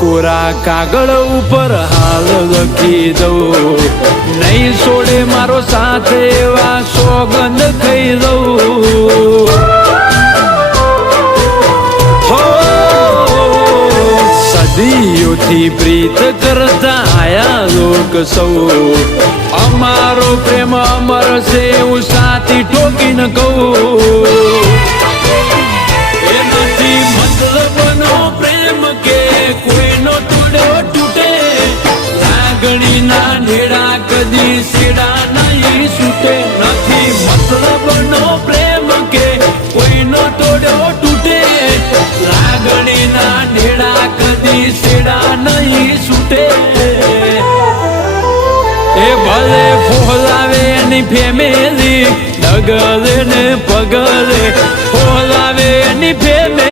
કોરા કાગળ ઉપર હાલ લખી દઉં, નહીં છોડે મારો સાથ એવા સોગંદ ખાઈ દઉં. સદીઓથી પ્રીત કરતા આયા લોક સૌ, અમારો પ્રેમ અમર છે એવું સાથી ઠોકીને કહું. એ નથી મતલબનો પ્રેમ કે કોઈનો તોડો તૂટે, લાગણીના ઢેડા કદી સેડા નહીં છૂટે. નથી મતલબનો પ્રેમ કે કોઈનો તોડો તૂટે, લાગણીના ઢેડા કદી સેડા નહીં છૂટે. એ ભલે ફોલાવે એની ફેમિલી, ડગલે ને પગલે ફોલાવે એની ફેમિલી.